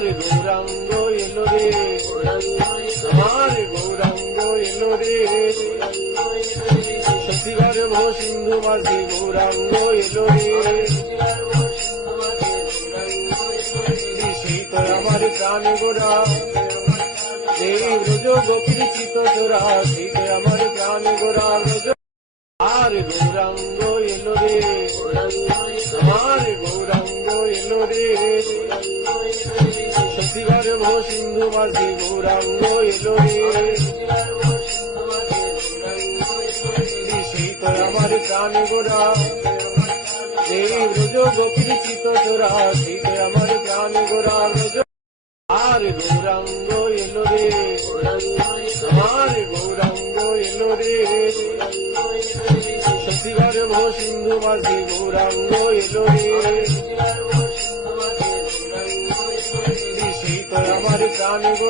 আমার গৌরাঙ্গ এলো রে, আমার গৌরাঙ্গ এলো রে, শশীগর্ভ সিন্ধু মাঝে গৌরাঙ্গ এলো রে, শীত আমার প্রাণ গোরা, এই ব্রজ গোপীর চিত চোরা, শীত আমার প্রাণ গোরা ব্রজ। আর গৌরাঙ্গ এলো রে, আমার গৌরাঙ্গ এলো রে, শশীগর্ভ সিন্ধু মাঝে গৌরাঙ্গ এলো রে, শীত আমার প্রাণ গোরা, এই ব্রজ গোপীর চিত চোরা, শীত আমার প্রাণ গোরা ব্রজ। আর গৌরাঙ্গ এলো রে, আমার গৌরাঙ্গ এলো রে, শশীগর্ভ সিন্ধু মাঝে গৌরাঙ্গ এলো রে, শীত আমার প্রাণ গোরা।